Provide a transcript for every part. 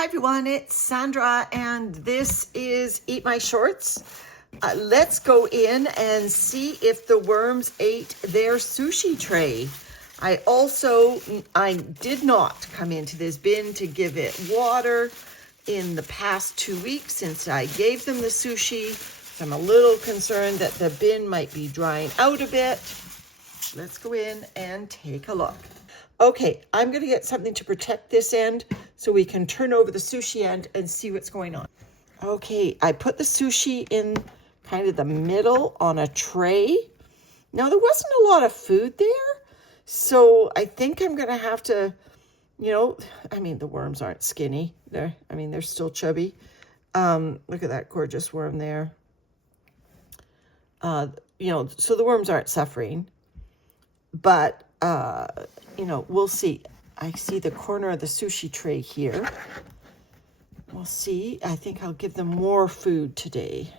Hi everyone, it's Sandra and this is Eat My Shorts. Let's go in and see if the worms ate their sushi tray. I did not come into this bin to give it water in the past 2 weeks since I gave them the sushi. So I'm a little concerned that the bin might be drying out a bit. Let's go in and take a look. Okay, I'm going to get something to protect this end so we can turn over the sushi end and see what's going on. Okay, I put the sushi in kind of the middle on a tray. Now, there wasn't a lot of food there, so I think I'm going to have to, the worms aren't skinny. They're still chubby. Look at that gorgeous worm there. So the worms aren't suffering, but we'll see. I see the corner of the sushi tray here. We'll see. I think I'll give them more food today,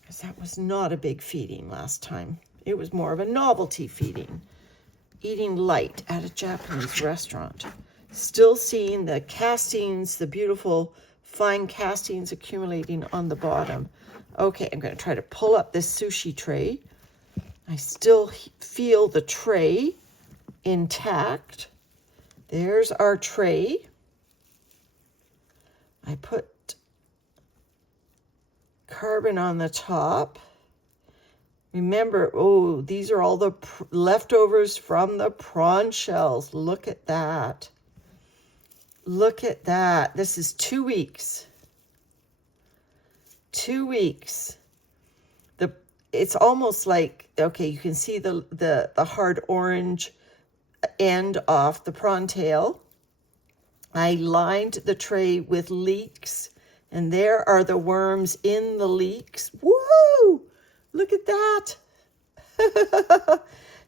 because that was not a big feeding last time. It was more of a novelty feeding, eating light at a Japanese restaurant. Still seeing the castings, the beautiful fine castings accumulating on the bottom. Okay, I'm going to try to pull up this sushi tray. I still feel the tray intact. There's our tray. I put carbon on the top. Remember, these are all the leftovers from the prawn shells. Look at that. Look at that. This is 2 weeks. 2 weeks. It's almost like, okay, you can see the hard orange end off the prawn tail. I lined the tray with leeks, and there are the worms in the leeks. Woo! Look at that.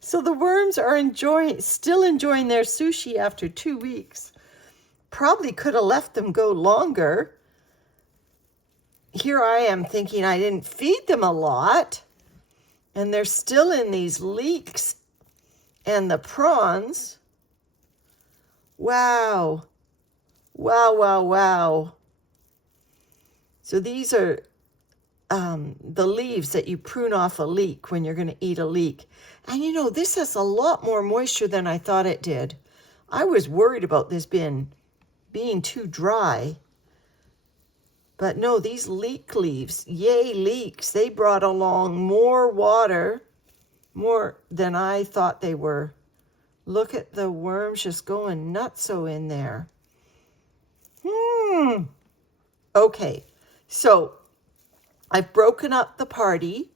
So the worms are still enjoying their sushi after 2 weeks. Probably could have left them go longer. Here I am thinking I didn't feed them a lot, and they're still in these leeks and the prawns. Wow. Wow, wow, wow. So these are the leaves that you prune off a leek when you're going to eat a leek. And this has a lot more moisture than I thought it did. I was worried about this bin being too dry. But no, these leek leaves, yay leeks, they brought along more water, more than I thought they were. Look at the worms just going nutso in there. Okay, so I've broken up the party.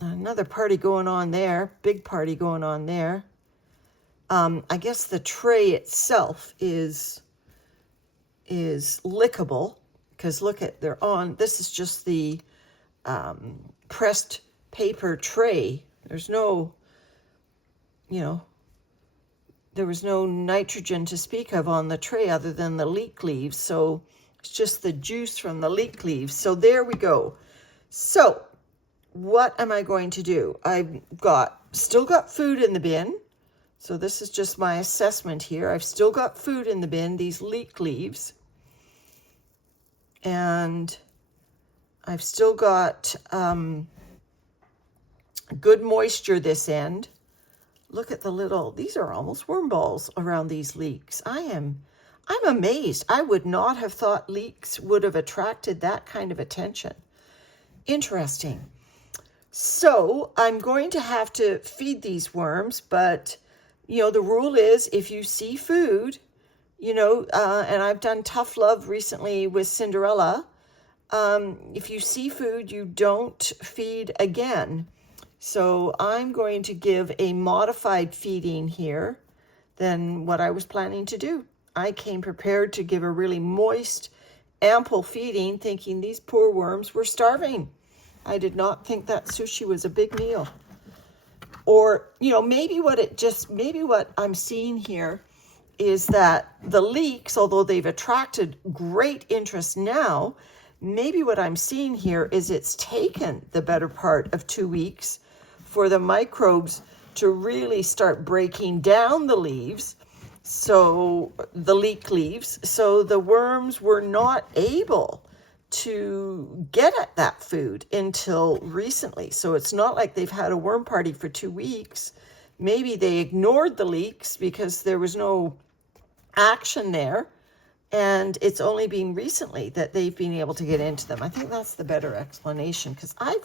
Another party going on there, big party going on there. I guess the tray itself is lickable. Because look at, this is just the pressed paper tray. There's no, there was no nitrogen to speak of on the tray other than the leek leaves. So it's just the juice from the leek leaves. So there we go. So what am I going to do? I've still got food in the bin. So this is just my assessment here. I've still got food in the bin, these leek leaves. And I've still got good moisture this end. Look at these are almost worm balls around these leeks. I'm amazed. I would not have thought leeks would have attracted that kind of attention. Interesting. So I'm going to have to feed these worms, but the rule is if you see food, and I've done tough love recently with Cinderella. If you see food, you don't feed again. So I'm going to give a modified feeding here than what I was planning to do. I came prepared to give a really moist, ample feeding, thinking these poor worms were starving. I did not think that sushi was a big meal. Or, maybe what I'm seeing here is that the leeks, although they've attracted great interest now, maybe what I'm seeing here is it's taken the better part of 2 weeks for the microbes to really start breaking down the leaves So the leek leaves, so the worms were not able to get at that food until recently. So it's not like they've had a worm party for 2 weeks. Maybe they ignored the leeks because there was no action there, and it's only been recently that they've been able to get into them. I think that's the better explanation, because I've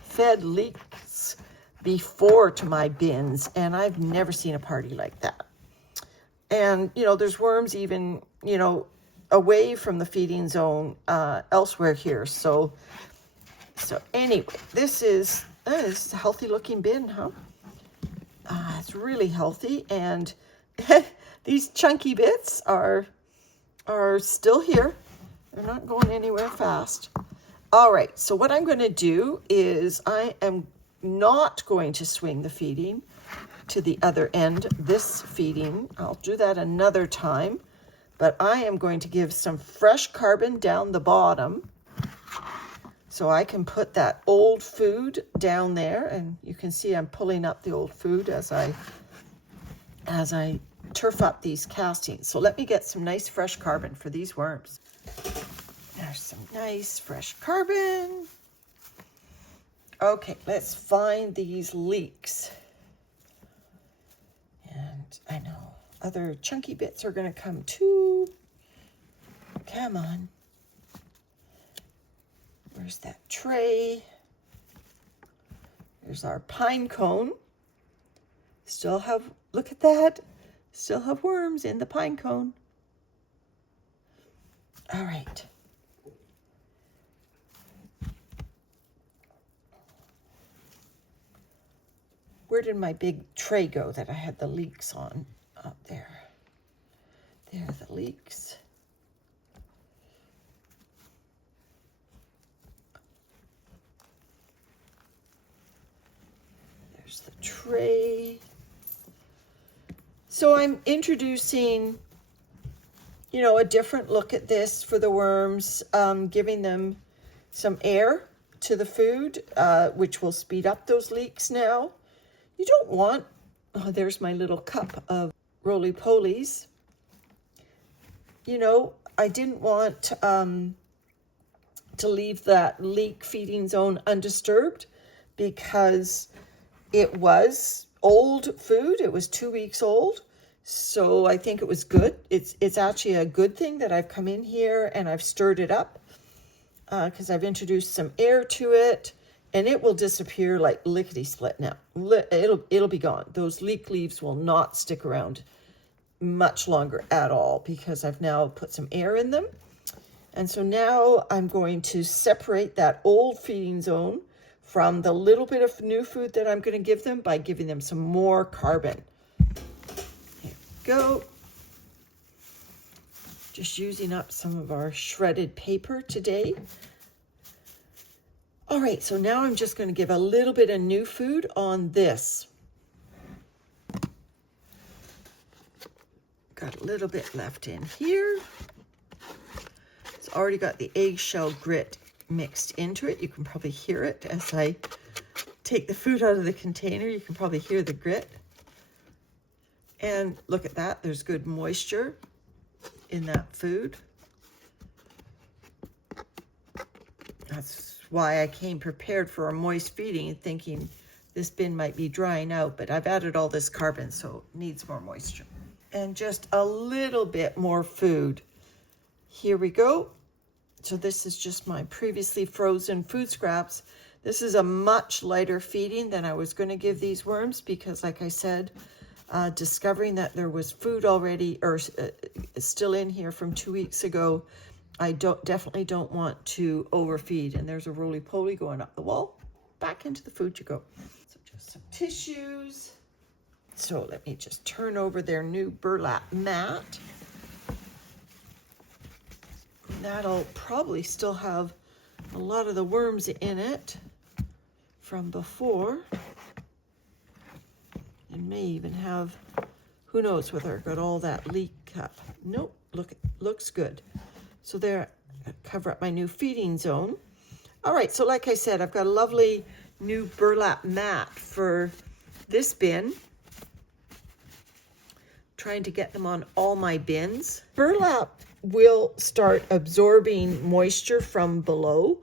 fed leeks before to my bins, and I've never seen a party like that. And, you know, there's worms even, you know, away from the feeding zone elsewhere here. So anyway, this is a healthy looking bin, huh? It's really healthy, and these chunky bits are still here. They're not going anywhere fast. All right, so what I'm going to do is I am not going to swing the feeding to the other end. This feeding, I'll do that another time, but I am going to give some fresh carbon down the bottom so I can put that old food down there, and you can see I'm pulling up the old food as I turf up these castings. So let me get some nice fresh carbon for these worms. There's some nice fresh carbon. Okay, let's find these leeks. And I know other chunky bits are going to come too. Come on. Where's that tray? There's our pine cone. Still have, look at that. Still have worms in the pine cone. All right. Where did my big tray go that I had the leeks on? Up there. There are the leeks. There's the tray. So I'm introducing, you know, a different look at this for the worms, giving them some air to the food, which will speed up those leeks now. You don't want, oh, there's my little cup of roly-polies. You know, I didn't want to leave that leek feeding zone undisturbed because it was old food. It was 2 weeks old. So I think it was good. It's actually a good thing that I've come in here and I've stirred it up because I've introduced some air to it. And it will disappear like lickety-split now. It'll be gone. Those leek leaves will not stick around much longer at all because I've now put some air in them. And so now I'm going to separate that old feeding zone from the little bit of new food that I'm going to give them by giving them some more carbon. Here we go. Just using up some of our shredded paper today. All right, so now I'm just going to give a little bit of new food on this. Got a little bit left in here. It's already got the eggshell grit mixed into it. You can probably hear it as I take the food out of the container. You can probably hear the grit. And look at that, there's good moisture in that food. That's why I came prepared for a moist feeding, thinking this bin might be drying out, but I've added all this carbon, so it needs more moisture. And just a little bit more food. Here we go. So this is just my previously frozen food scraps. This is a much lighter feeding than I was going to give these worms because, like I said, discovering that there was food already or still in here from 2 weeks ago, I definitely don't want to overfeed. And there's a roly-poly going up the wall. Back into the food you go. So just some tissues. So let me just turn over their new burlap mat. That'll probably still have a lot of the worms in it from before. And may even have, who knows whether I got all that leek up. Nope, looks good. So there, cover up my new feeding zone. All right, so like I said, I've got a lovely new burlap mat for this bin. trying to get them on all my bins. Burlap will start absorbing moisture from below.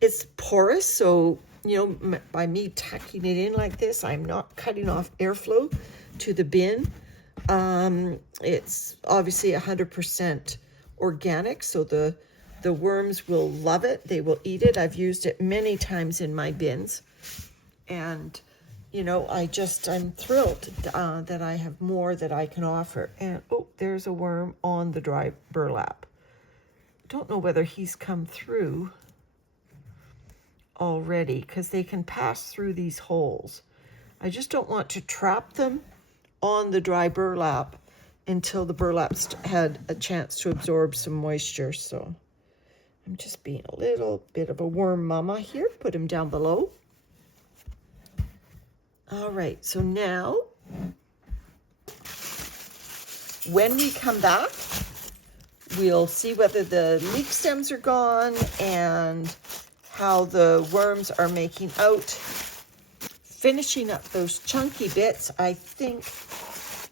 It's porous, so, you know, by me tucking it in like this, I'm not cutting off airflow to the bin. It's obviously 100% organic, so the worms will love it. They will eat it. I've used it many times in my bins. And, you know, I'm thrilled that I have more that I can offer. And, oh, there's a worm on the dry burlap. Don't know whether he's come through already, because they can pass through these holes. I just don't want to trap them on the dry burlap until the burlap's had a chance to absorb some moisture. So I'm just being a little bit of a worm mama here. Put him down below. All right, so now when we come back, we'll see whether the leaf stems are gone and how the worms are making out. Finishing up those chunky bits, I think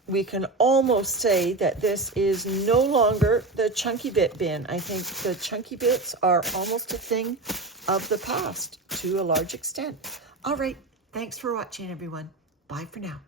we can almost say that this is no longer the chunky bit bin. I think the chunky bits are almost a thing of the past to a large extent. All right, thanks for watching, everyone. Bye for now.